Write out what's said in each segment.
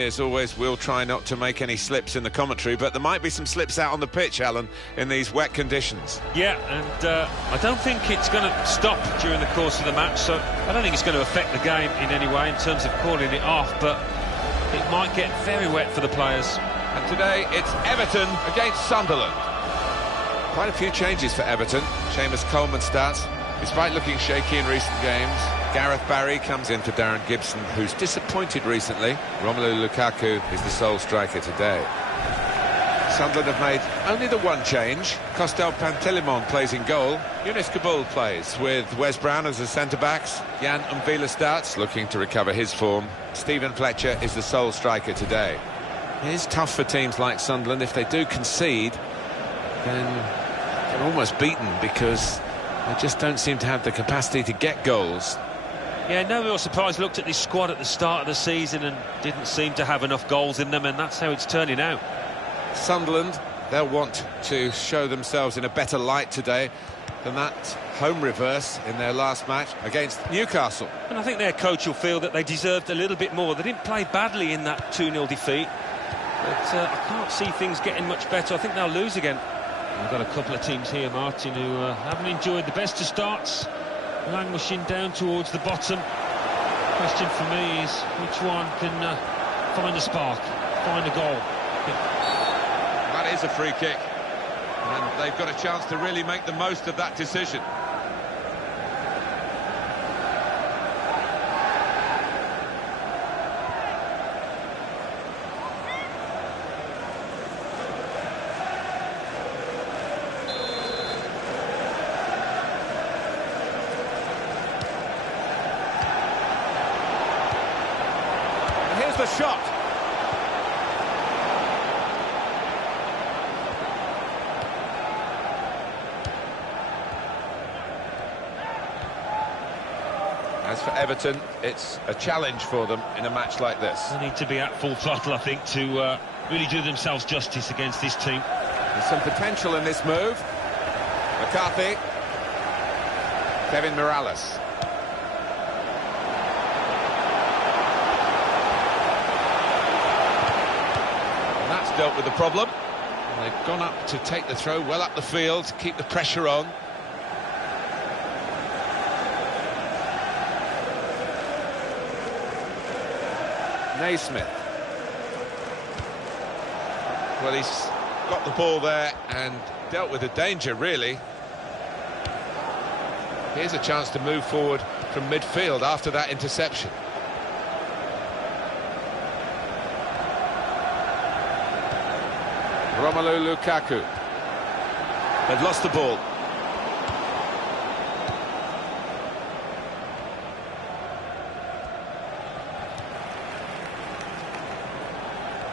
As always, we'll try not to make any slips in the commentary, but there might be some slips out on the pitch, Alan, in these wet conditions. Yeah, and I don't think it's going to stop during the course of the match, so I don't think it's going to affect the game in any way in terms of calling it off, but it might get very wet for the players. And today it's Everton against Sunderland. Quite a few changes for Everton. Seamus Coleman starts, despite looking shaky in recent games. Gareth Barry comes in for Darren Gibson, who's disappointed recently. Romelu Lukaku is the sole striker today. Sunderland have made only the one change. Costel Pantelimon plays in goal. Younes Kaboul plays with Wes Brown as the centre-backs. Jan Umvila starts, looking to recover his form. Stephen Fletcher is the sole striker today. It is tough for teams like Sunderland. If they do concede, then they're almost beaten because they just don't seem to have the capacity to get goals. Yeah, no real surprise. Looked at this squad at the start of the season and didn't seem to have enough goals in them, and that's how it's turning out. Sunderland, they'll want to show themselves in a better light today than that home reverse in their last match against Newcastle. And I think their coach will feel that they deserved a little bit more. They didn't play badly in that 2-0 defeat, but I can't see things getting much better. I think they'll lose again. We've got a couple of teams here, Martin, who haven't enjoyed the best of starts, languishing down towards the bottom. Question for me is which one can find a spark, find a goal. That is a free kick, and they've got a chance to really make the most of that decision. Here's the shot. As for Everton, it's a challenge for them in a match like this. They need to be at full throttle, I think, to really do themselves justice against this team. There's some potential in this move. McCarthy. Kevin Morales. Dealt with the problem. And they've gone up to take the throw well up the field to keep the pressure on. Naismith. Well, he's got the ball there and dealt with the danger, really. Here's a chance to move forward from midfield after that interception. Romelu Lukaku. They've lost the ball.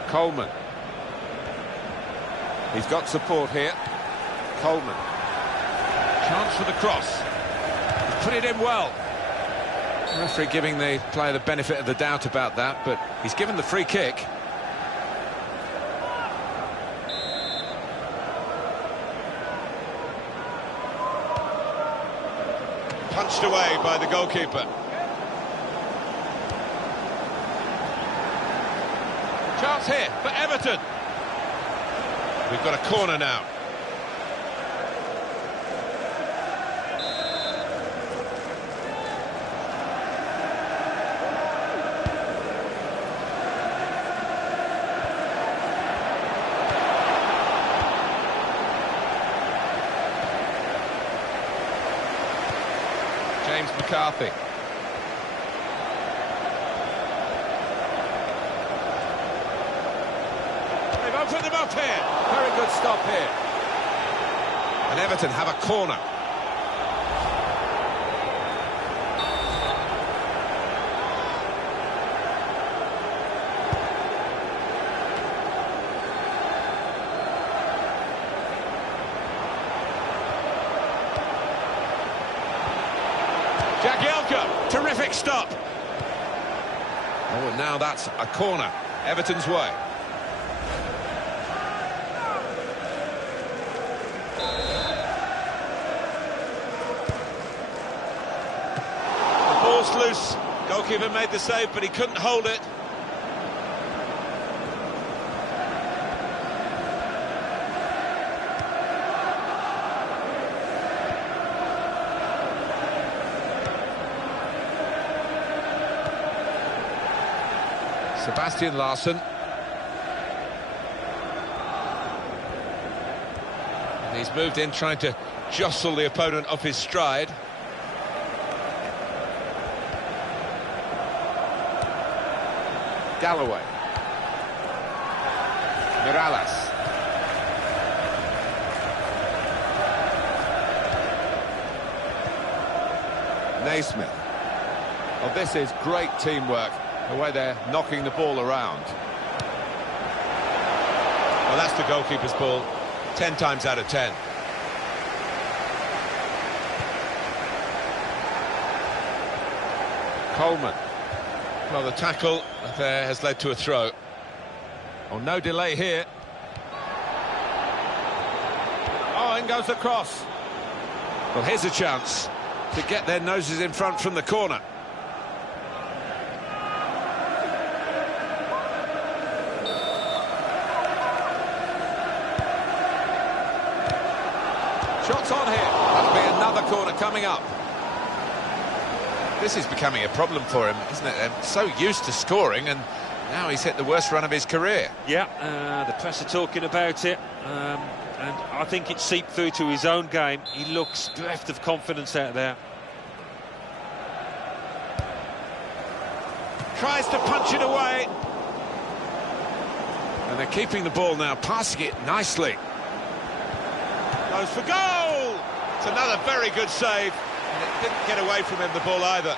Coleman. He's got support here. Coleman. Chance for the cross. He's put it in well. The referee giving the player the benefit of the doubt about that, but he's given the free kick. Punched away by the goalkeeper. Chance here for Everton. We've got a corner now. James McCarthy. They've opened them up here. Very good stop here. And Everton have a corner. Jagielka, terrific stop. Oh, and now that's a corner, Everton's way. The ball's loose. Goalkeeper made the save, but he couldn't hold it. Sebastian Larsson. And he's moved in, trying to jostle the opponent off his stride. Galloway. Mirallas. Naismith. Well, this is great teamwork, the way they're knocking the ball around. Well, that's the goalkeeper's ball, 10 times out of 10. Coleman. Well, the tackle there has led to a throw. Oh, no delay here. Oh, in goes the cross. Well, here's a chance to get their noses in front from the corner. Shots on here. That'll be another corner coming up. This is becoming a problem for him, isn't it? So used to scoring, and now he's hit the worst run of his career. Yeah, the press are talking about it, and I think it seeped through to his own game. He looks bereft of confidence out there. Tries to punch it away. And they're keeping the ball now, passing it nicely. Goes for goal! It's another very good save. And it didn't get away from him, the ball, either.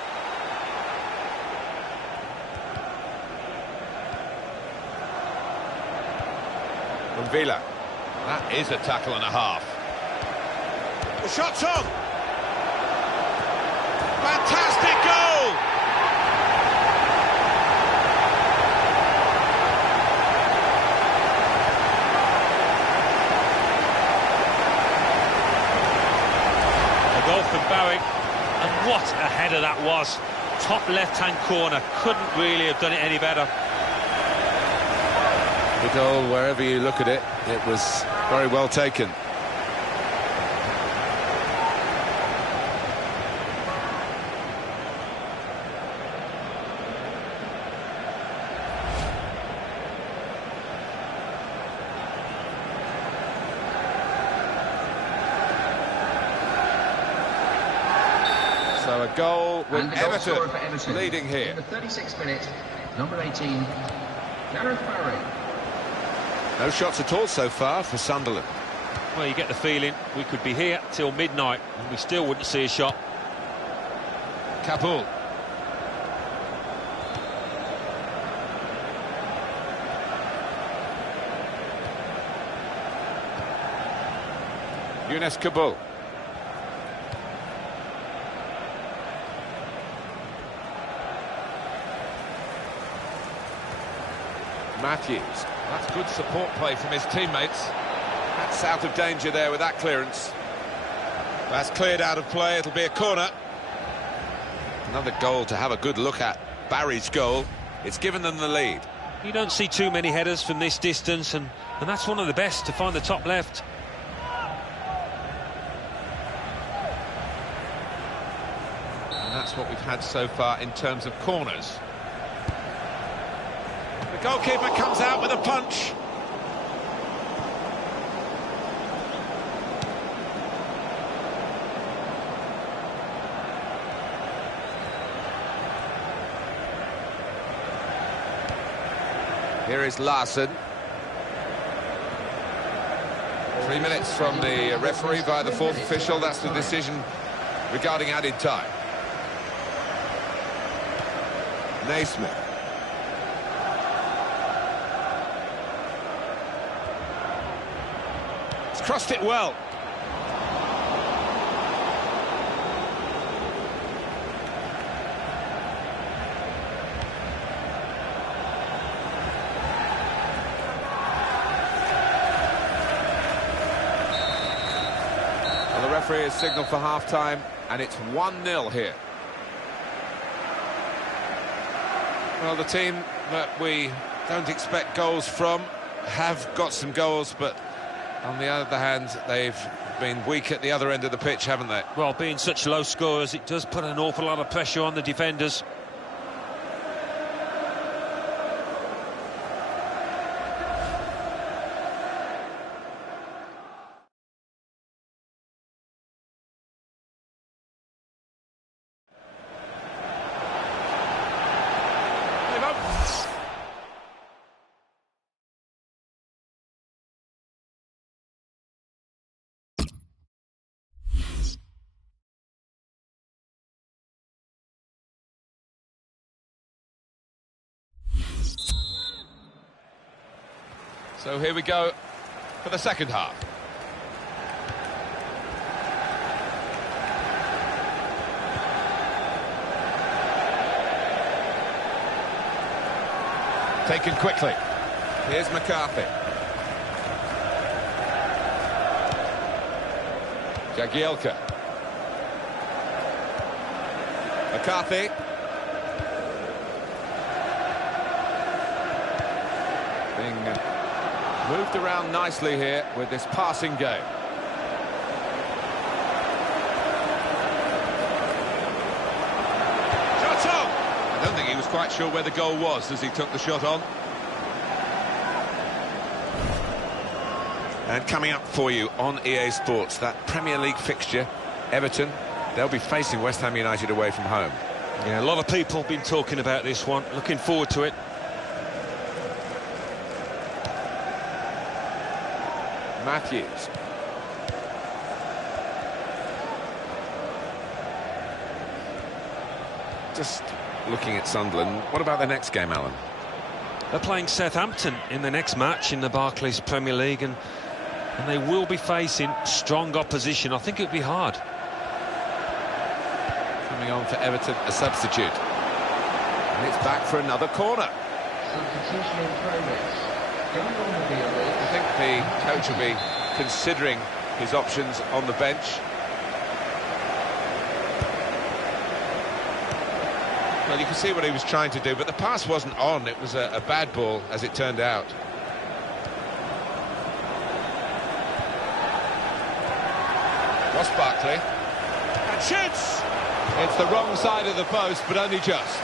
From Villa. That is a tackle and a half. The shot's on! Fantastic goal! From Barry, and what a header that was. Top left-hand corner, couldn't really have done it any better. The goal, wherever you look at it, it was very well taken. So a goal with Everton leading here. In the 36th minute, number 18, Gareth Barry. No shots at all so far for Sunderland. Well, you get the feeling we could be here till midnight and we still wouldn't see a shot. Kabul. Younes Kabul. Matthews. That's good support play from his teammates. That's out of danger there with that clearance. That's cleared out of play. It'll be a corner. Another goal to have a good look at. Barry's goal. It's given them the lead. You don't see too many headers from this distance, and that's one of the best, to find the top left. And that's what we've had so far in terms of corners. The goalkeeper comes out with a punch. Here is Larsson. 3 minutes from the referee via the fourth official. That's the decision regarding added time. Naismith. He's crossed it well. Well, the referee has signalled for half-time, and it's 1-0 here. Well, the team that we don't expect goals from have got some goals, but on the other hand, they've been weak at the other end of the pitch, haven't they? Well, being such low scorers, it does put an awful lot of pressure on the defenders. So here we go for the second half. Taken quickly. Here's McCarthy. Jagielka. McCarthy. Being moved around nicely here with this passing game. Shot on! I don't think he was quite sure where the goal was as he took the shot on. And coming up for you on EA Sports, that Premier League fixture, Everton, they'll be facing West Ham United away from home. Yeah, a lot of people have been talking about this one. Looking forward to it. Matthews. Just looking at Sunderland, what about the next game, Alan? They're playing Southampton in the next match in the Barclays Premier League, and they will be facing strong opposition. I think it would be hard. Coming on for Everton, a substitute. And it's back for another corner. Substitution in progress. I think the coach will be considering his options on the bench. Well, you can see what he was trying to do, but the pass wasn't on. It was a bad ball, as it turned out. Ross Barkley. And shoots! It's the wrong side of the post, but only just.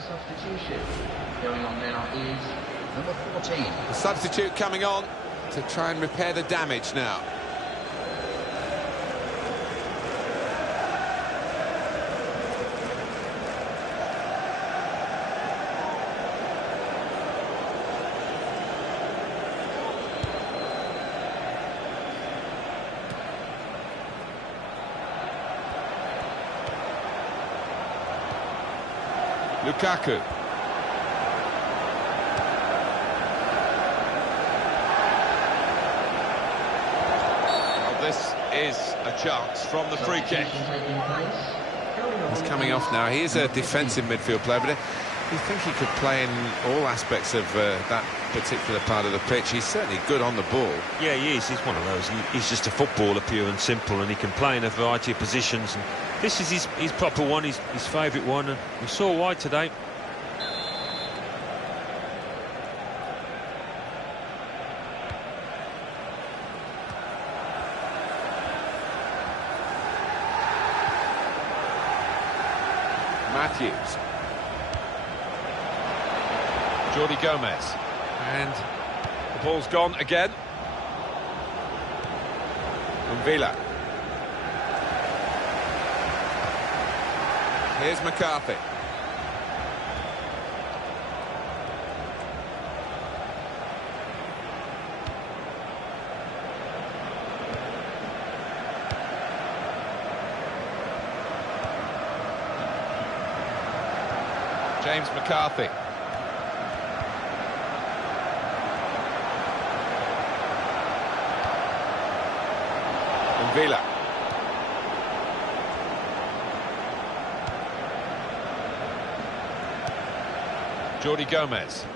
Substitution going on now is number 14. The substitute coming on to try and repair the damage now. Lukaku. Well, this is a chance from the free kick. He's coming off now. He is a defensive midfield player, but you think he could play in all aspects of that particular part of the pitch. He's certainly good on the ball. Yeah, he is. He's one of those. He's just a footballer, pure and simple, and he can play in a variety of positions. And this is his proper one, his favourite one, and we saw why today. Matthews. Jordi Gomez. And the ball's gone again. And Villa. Here's McCarthy. James McCarthy. And Villa. Jordi Gomez.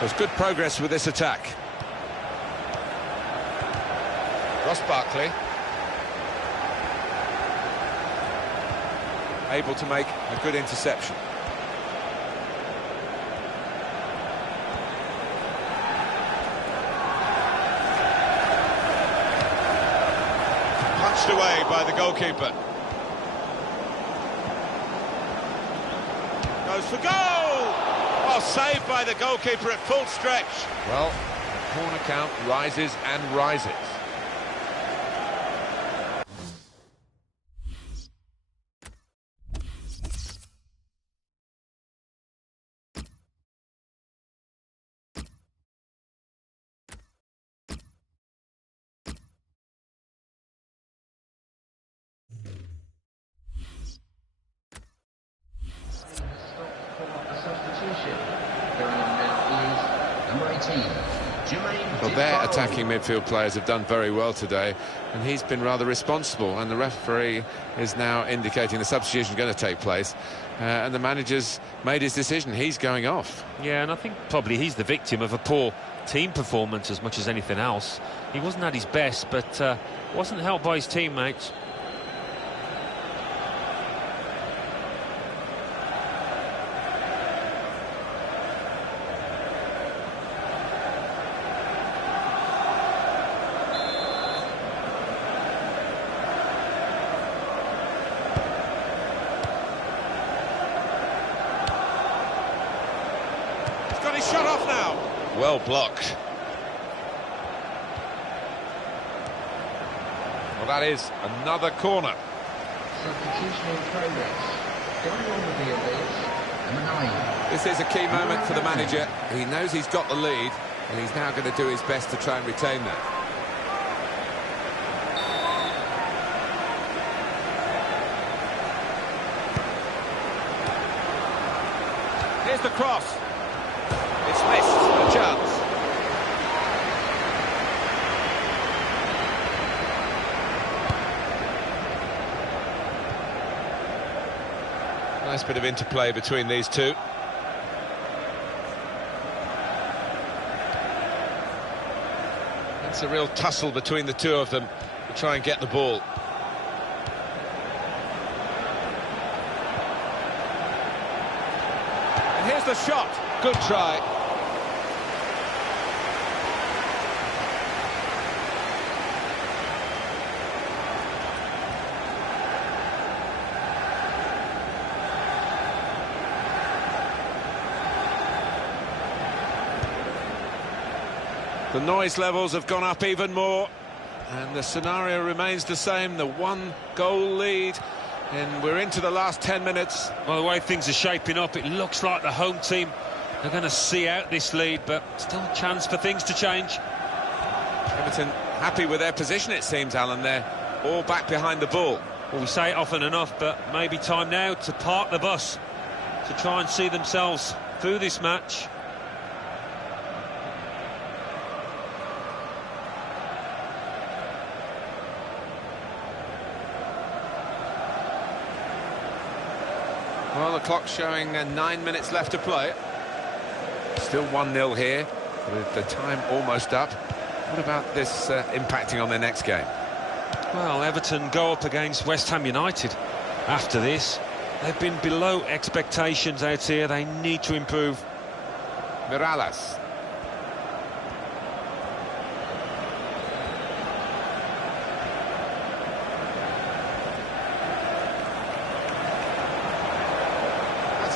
There's good progress with this attack. Ross Barkley. Able to make a good interception. Punched away by the goalkeeper. Goes for goal! Oh, saved by the goalkeeper at full stretch. Well, the corner count rises and rises. Well, their attacking midfield players have done very well today, and he's been rather responsible, and the referee is now indicating the substitution is going to take place, and the manager's made his decision. He's going off. Yeah, and I think probably he's the victim of a poor team performance as much as anything else. He wasn't at his best, but wasn't helped by his teammates. Got his shot off now. Well blocked. Well, that is another corner. Substitution in progress. Going on with the number 9. This is a key moment for the manager. He knows he's got the lead, and he's now going to do his best to try and retain that. Here's the cross. It's missed, a chance. Nice bit of interplay between these two. It's a real tussle between the two of them to try and get the ball. And here's the shot. Good try. The noise levels have gone up even more, and the scenario remains the same, the one-goal lead, and we're into the last 10 minutes. Well, the way things are shaping up, it looks like the home team are going to see out this lead, but still a chance for things to change. Everton happy with their position, it seems, Alan. They're all back behind the ball. Well, we say it often enough, but maybe time now to park the bus, to try and see themselves through this match. Well, the clock's showing 9 minutes left to play. Still 1-0 here, with the time almost up. What about this impacting on their next game? Well, Everton go up against West Ham United after this. They've been below expectations out here. They need to improve. Mirallas.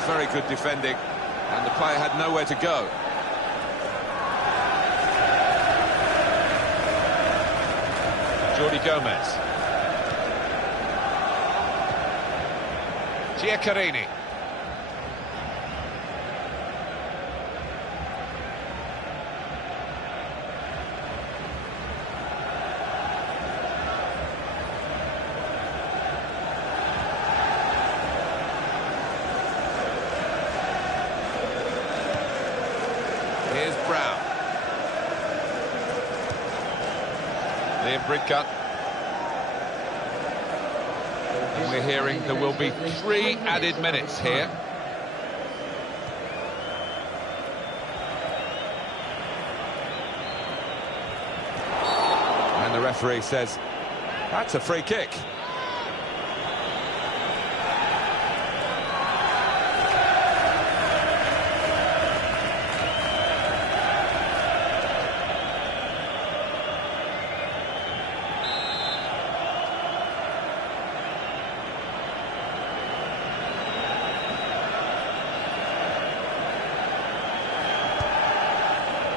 Very good defending, and the player had nowhere to go. Jordi Gomez. Giaccherini. Here's Brown. Liam Bridcut. And we're hearing there will be 3 added minutes here. And the referee says that's a free kick.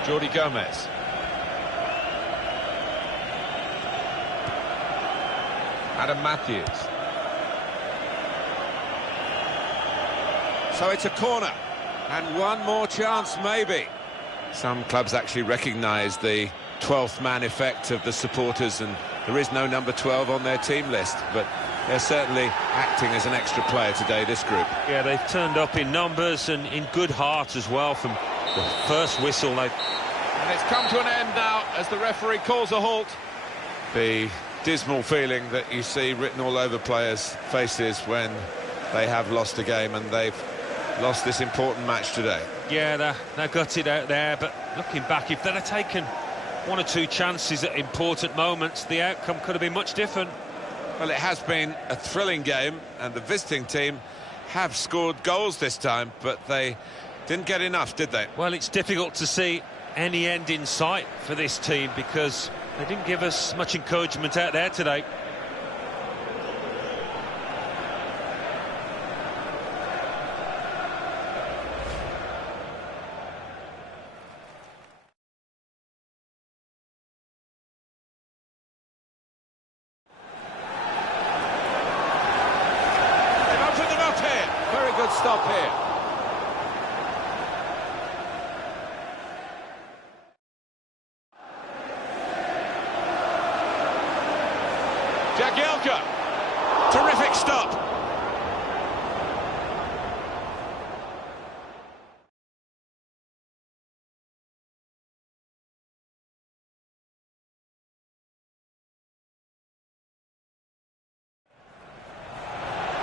Jordi Gomez. Adam Matthews. So it's a corner, and one more chance maybe. Some clubs actually recognise the 12th man effect of the supporters, and there is no number 12 on their team list, but they're certainly acting as an extra player today, this group. Yeah, they've turned up in numbers and in good heart as well from the first whistle. And it's come to an end now as the referee calls a halt. The dismal feeling that you see written all over players' faces when they have lost a game, and they've lost this important match today. Yeah, they're gutted out there, but looking back, if they'd have taken one or two chances at important moments, the outcome could have been much different. Well, it has been a thrilling game, and the visiting team have scored goals this time, but they didn't get enough, did they? Well, it's difficult to see any end in sight for this team because they didn't give us much encouragement out there today. They've opened them up here. Very good stop here. Jagielka, terrific stop.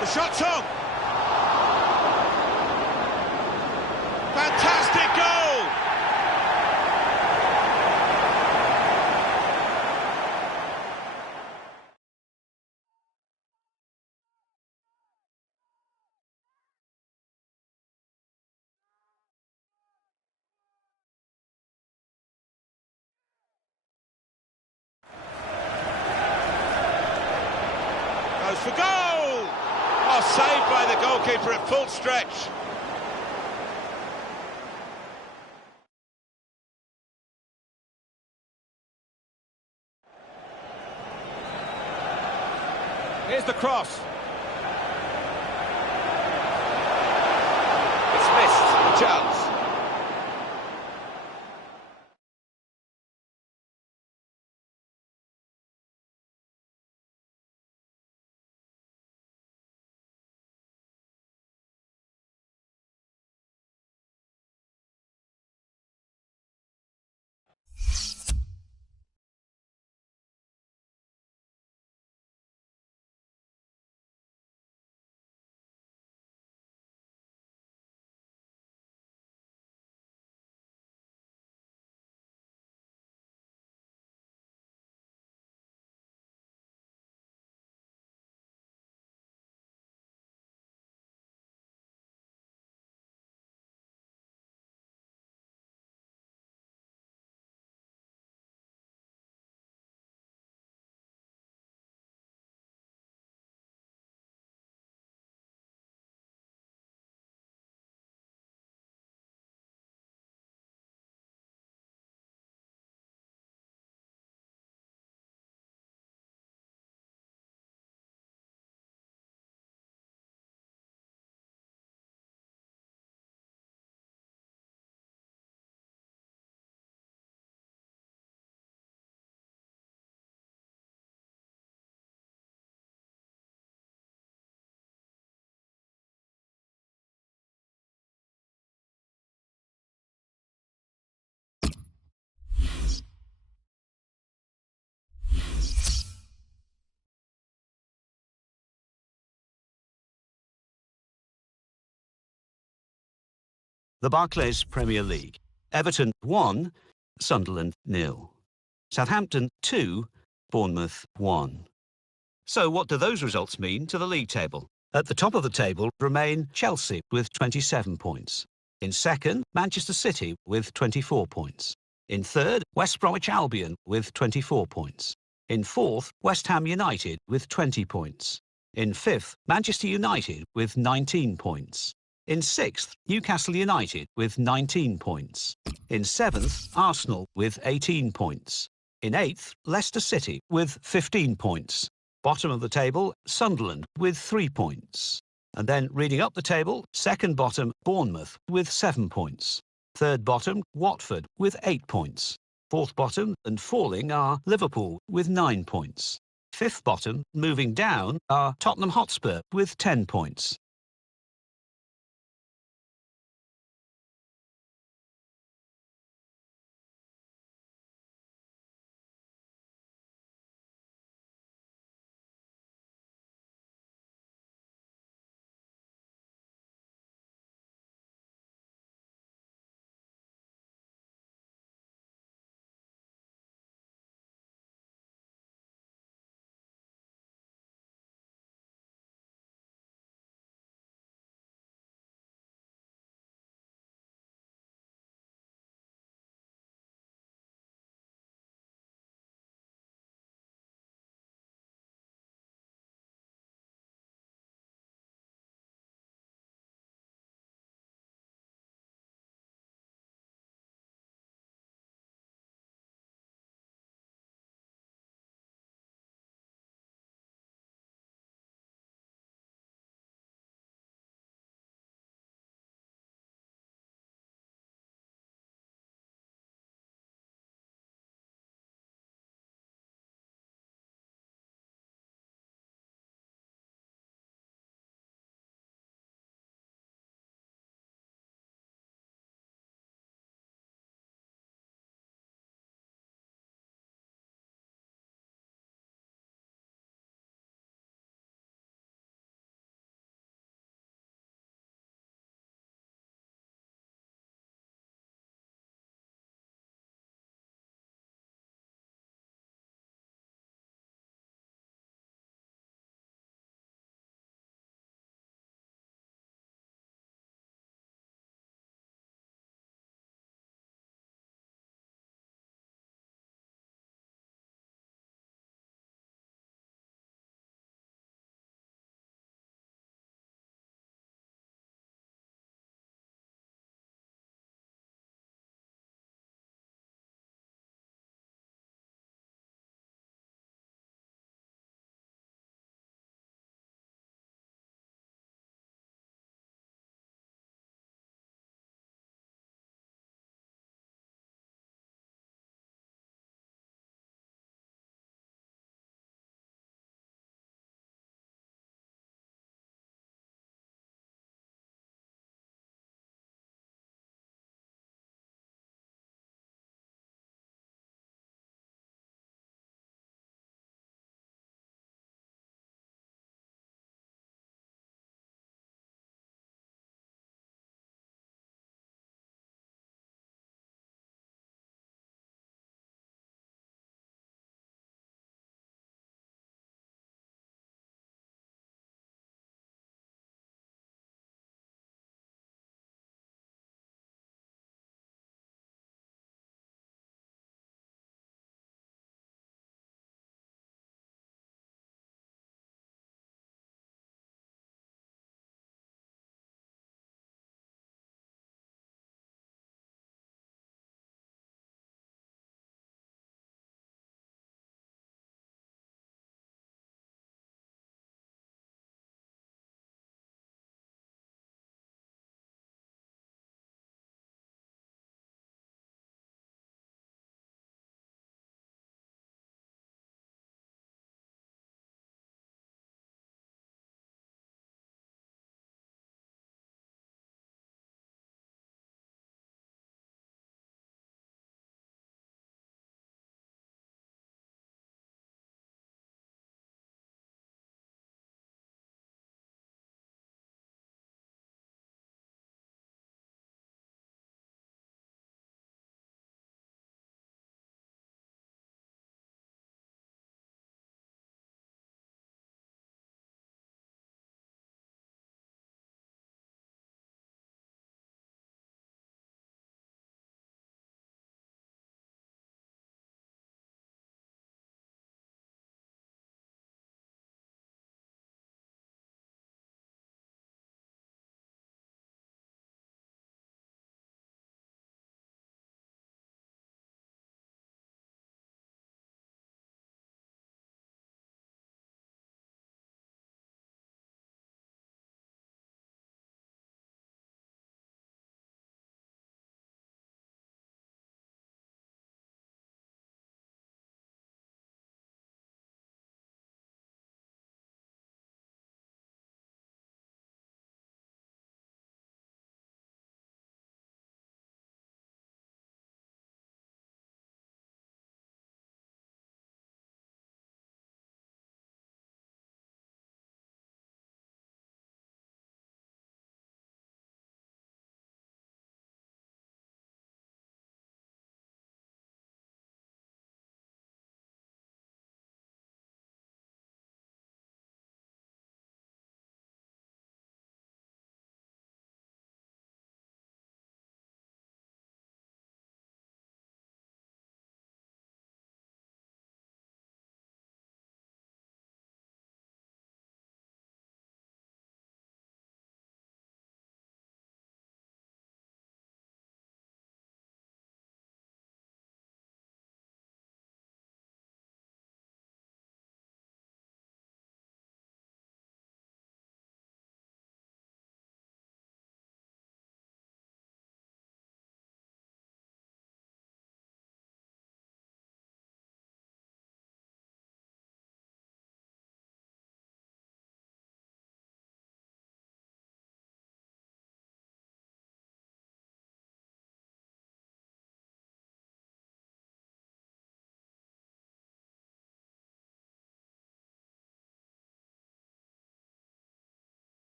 The shot's on. Fantastic goal. Goes for goal! Oh, saved by the goalkeeper at full stretch. Here's the cross. It's missed, the chance. The Barclays Premier League. Everton 1, Sunderland 0. Southampton 2, Bournemouth 1. So what do those results mean to the league table? At the top of the table remain Chelsea with 27 points. In second, Manchester City with 24 points. In third, West Bromwich Albion with 24 points. In fourth, West Ham United with 20 points. In fifth, Manchester United with 19 points. In sixth, Newcastle United with 19 points. In seventh, Arsenal with 18 points. In eighth, Leicester City with 15 points. Bottom of the table, Sunderland with 3 points. And then reading up the table, second bottom, Bournemouth with 7 points. Third bottom, Watford with 8 points. Fourth bottom and falling are Liverpool with 9 points. Fifth bottom, moving down, are Tottenham Hotspur with 10 points.